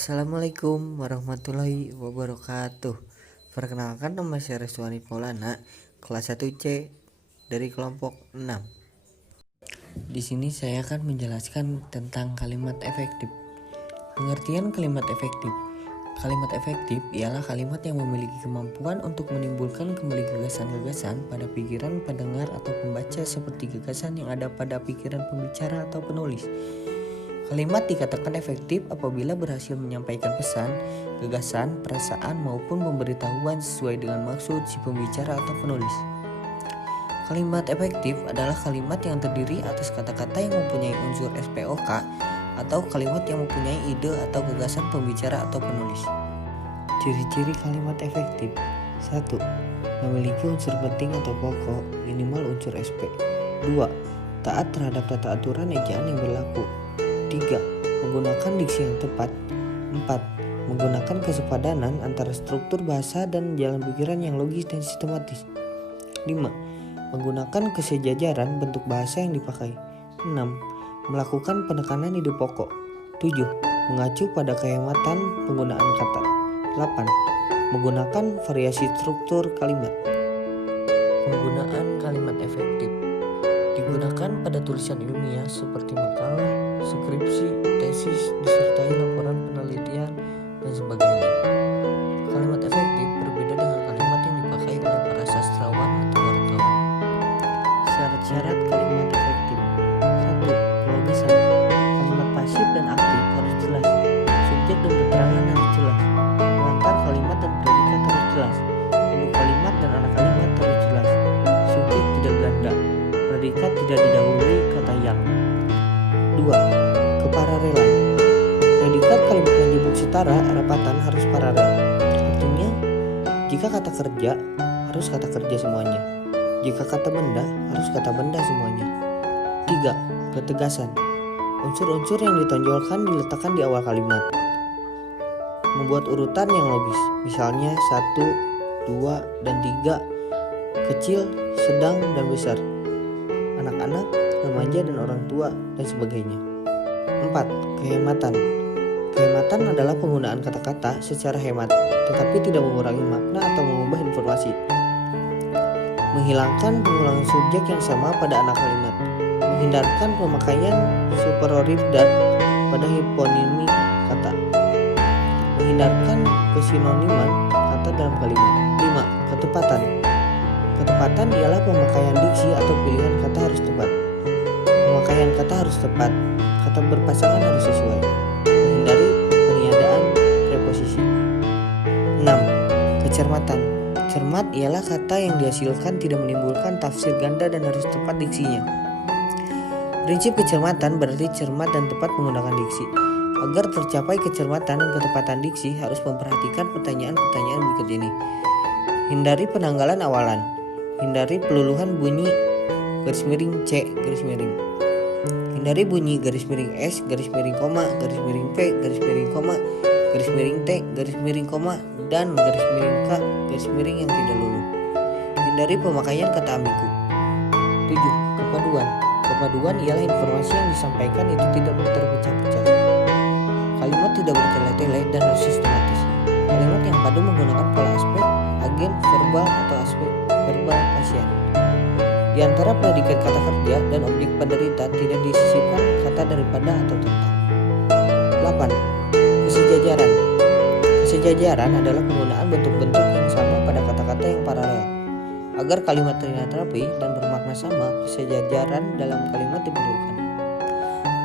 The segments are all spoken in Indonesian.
Assalamualaikum warahmatullahi wabarakatuh. Perkenalkan, nama saya Reswani Paulana, kelas 1C dari kelompok 6. Di sini saya akan menjelaskan tentang kalimat efektif. Pengertian kalimat efektif. Kalimat efektif ialah kalimat yang memiliki kemampuan untuk menimbulkan kembali gagasan-gagasan pada pikiran pendengar atau pembaca seperti gagasan yang ada pada pikiran pembicara atau penulis. Kalimat dikatakan efektif apabila berhasil menyampaikan pesan, gagasan, perasaan maupun pemberitahuan sesuai dengan maksud si pembicara atau penulis. Kalimat efektif adalah kalimat yang terdiri atas kata-kata yang mempunyai unsur SPOK atau kalimat yang mempunyai ide atau gagasan pembicara atau penulis. Ciri-ciri kalimat efektif. 1. Memiliki unsur penting atau pokok, minimal unsur SP. 2. Taat terhadap tata aturan ejaan yang berlaku. 3. Menggunakan diksi yang tepat. 4. Menggunakan kesepadanan antara struktur bahasa dan jalan pikiran yang logis dan sistematis. 5. Menggunakan kesejajaran bentuk bahasa yang dipakai. 6. Melakukan penekanan ide pokok. 7. Mengacu pada kehematan penggunaan kata. 8. Menggunakan variasi struktur kalimat. Penggunaan kalimat efektif digunakan pada tulisan ilmiah seperti makalah, skripsi, tesis, disertai laporan penelitian, dan sebagainya. Kalimat efektif berbeda dengan kalimat yang dipakai oleh para sastrawan atau wartawan. Syarat-syarat kalimat efektif. 1. Kelogisan. Kalimat pasif dan aktif harus jelas. Subjek dan keterangan harus jelas. Pengantar kalimat dan predikat harus jelas. Induk kalimat dan anak kalimat harus jelas. Subjek tidak ganda. Predikat tidak didahului kata yang. 2. Kepararelan. Predikat kalimat yang dibuk setara rapatan harus paralel. Artinya, jika kata kerja, harus kata kerja semuanya. Jika kata benda, harus kata benda semuanya. 3. Ketegasan. Unsur-unsur yang ditonjolkan diletakkan di awal kalimat. Membuat urutan yang logis, misalnya 1, 2, dan 3, kecil, sedang, dan besar, anak-anak, remaja, dan orang tua, dan sebagainya. 4. Kehematan. Kehematan adalah penggunaan kata-kata secara hemat, tetapi tidak mengurangi makna atau mengubah informasi. Menghilangkan pengulangan subjek yang sama pada anak kalimat. Menghindarkan pemakaian superoribdat pada hiponimi kata. Menghindarkan kesinoniman kata dalam kalimat. 5. Ketepatan. Ketepatan ialah pemakaian diksi atau pilihan kata harus tepat. Pemakaian kata harus tepat, kata berpasangan harus sesuai. Menghindari peniadaan preposisi. 6. Kecermatan. Cermat ialah kata yang dihasilkan tidak menimbulkan tafsir ganda dan harus tepat diksinya. Prinsip kecermatan berarti cermat dan tepat menggunakan diksi. Agar tercapai kecermatan dan ketepatan diksi harus memperhatikan pertanyaan-pertanyaan berikut ini. Hindari penanggalan awalan. Hindari peluluhan bunyi garis miring C garis miring. Hindari bunyi garis miring S garis miring koma garis miring P garis miring koma garis miring T garis miring koma dan garis miring K garis miring yang tidak luluh. Hindari pemakaian kata ambigu. 7. Kepaduan. Kepaduan ialah informasi yang disampaikan itu tidak terpecah-pecah. Kalimat tidak bertele-tele dan harus sistematis. Kalimat yang padu menggunakan pola aspek, agen, verbal atau aspek verbal pasien. Di antara predikat kata kerja dan objek penderita tidak disisipkan kata daripada atau tentang. 8. Kesejajaran. Kesejajaran adalah penggunaan bentuk-bentuk yang sama pada kata-kata yang paralel. Agar kalimat terlihat rapi dan bermakna sama, kesejajaran dalam kalimat diperlukan.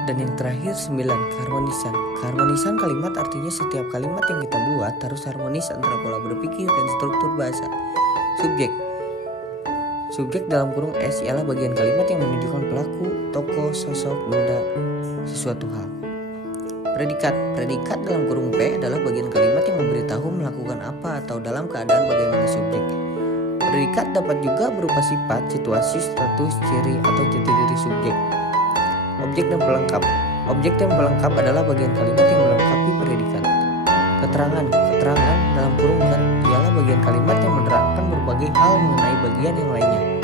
Dan yang terakhir 9. Keharmonisan. Keharmonisan kalimat artinya setiap kalimat yang kita buat harus harmonis antara pola berpikir dan struktur bahasa. Subjek. Subjek dalam kurung S ialah bagian kalimat yang menunjukkan pelaku, tokoh, sosok, benda, sesuatu hal. Predikat. Predikat dalam kurung P adalah bagian kalimat yang memberitahu melakukan apa atau dalam keadaan bagaimana subjek. Predikat dapat juga berupa sifat, situasi, status, ciri, atau jati diri subjek. Objek dan pelengkap. Objek dan pelengkap adalah bagian kalimat yang melengkapi predikat. Keterangan. Keterangan dalam kurung kan ialah bagian kalimat yang menerangkan berbagai hal mengenai bagian yang lainnya.